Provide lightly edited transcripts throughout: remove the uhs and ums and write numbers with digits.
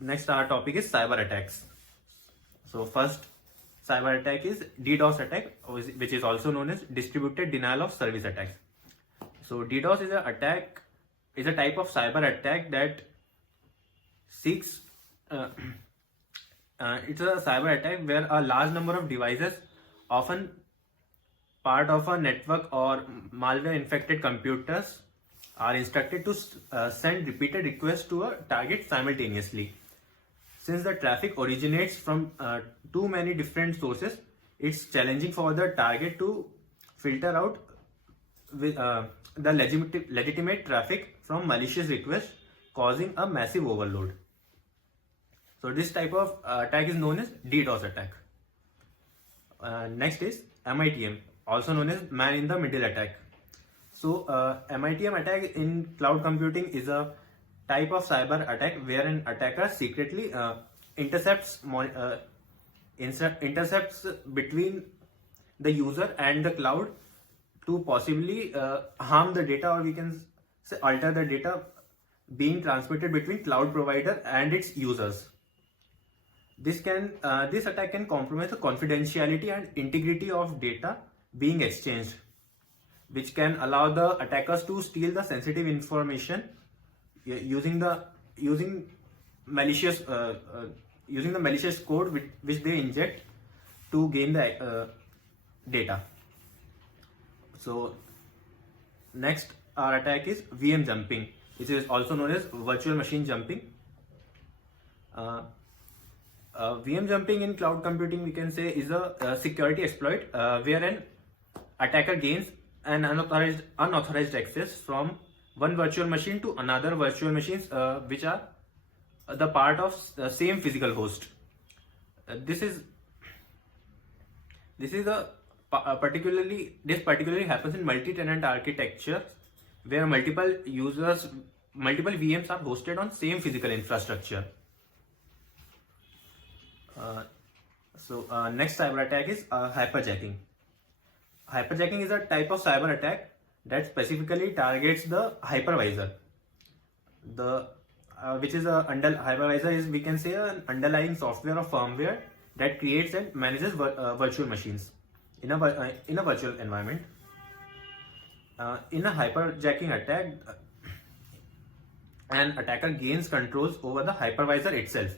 next our topic is cyber attacks. So first cyber attack is DDoS attack, which is also known as distributed denial of service attack. So DDoS is a type of cyber attack that seeks it's a cyber attack where a large number of devices, often part of a network or malware infected computers, are instructed to send repeated requests to a target simultaneously. Since the traffic originates from too many different sources, it's challenging for the target to filter out the legitimate traffic from malicious requests, causing a massive overload. So this type of attack is known as DDoS attack. Next is MITM, also known as man in the middle attack. So MITM attack in cloud computing is a type of cyber attack where an attacker secretly intercepts between the user and the cloud to possibly harm the data, or we can say alter the data being transmitted between cloud provider and its users. This attack can compromise the confidentiality and integrity of data being exchanged, which can allow the attackers to steal the sensitive information using the malicious code which they inject to gain the data. So next our attack is VM jumping, which is also known as virtual machine jumping. VM jumping in cloud computing, we can say, is a security exploit where an attacker gains an unauthorized access from one virtual machine to another virtual machines which are the part of the same physical host. This particularly happens in multi-tenant architecture where multiple VMs are hosted on same physical infrastructure. Next cyber attack is hyperjacking. Hyperjacking is a type of cyber attack that specifically targets the hypervisor. Hypervisor is, we can say, an underlying software or firmware that creates and manages virtual machines in a virtual environment. In a hyperjacking attack, an attacker gains controls over the hypervisor itself,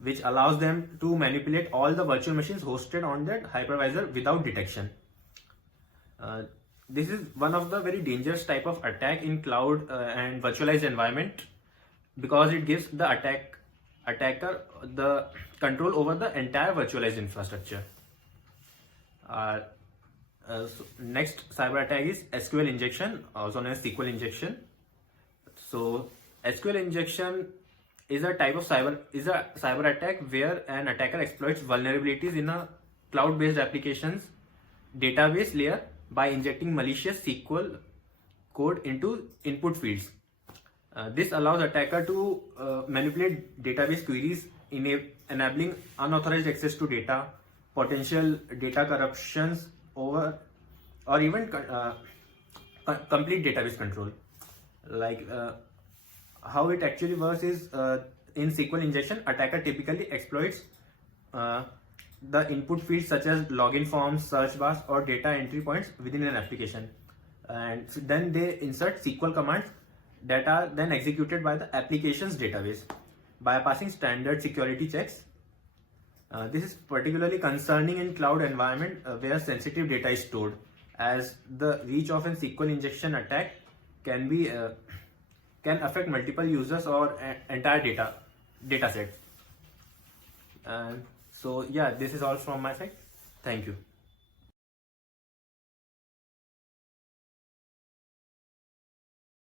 which allows them to manipulate all the virtual machines hosted on that hypervisor without detection. This is one of the very dangerous type of attack in cloud and virtualized environment, because it gives the attacker the control over the entire virtualized infrastructure. Next cyber attack is SQL injection, also known as SQL injection. So SQL injection is a type of cyber attack where an attacker exploits vulnerabilities in a cloud-based applications database layer by injecting malicious SQL code into input fields. This allows attacker to manipulate database queries, enabling unauthorized access to data, potential data corruptions or even complete database control. Like how it actually works is, in SQL injection, attacker typically exploits the input fields such as login forms, search bars, or data entry points within an application, and then they insert SQL commands that are then executed by the application's database, bypassing standard security checks. This is particularly concerning in cloud environment where sensitive data is stored, as the reach of an SQL injection attack can affect multiple users or entire data sets. So yeah, this is all from my side. Thank you.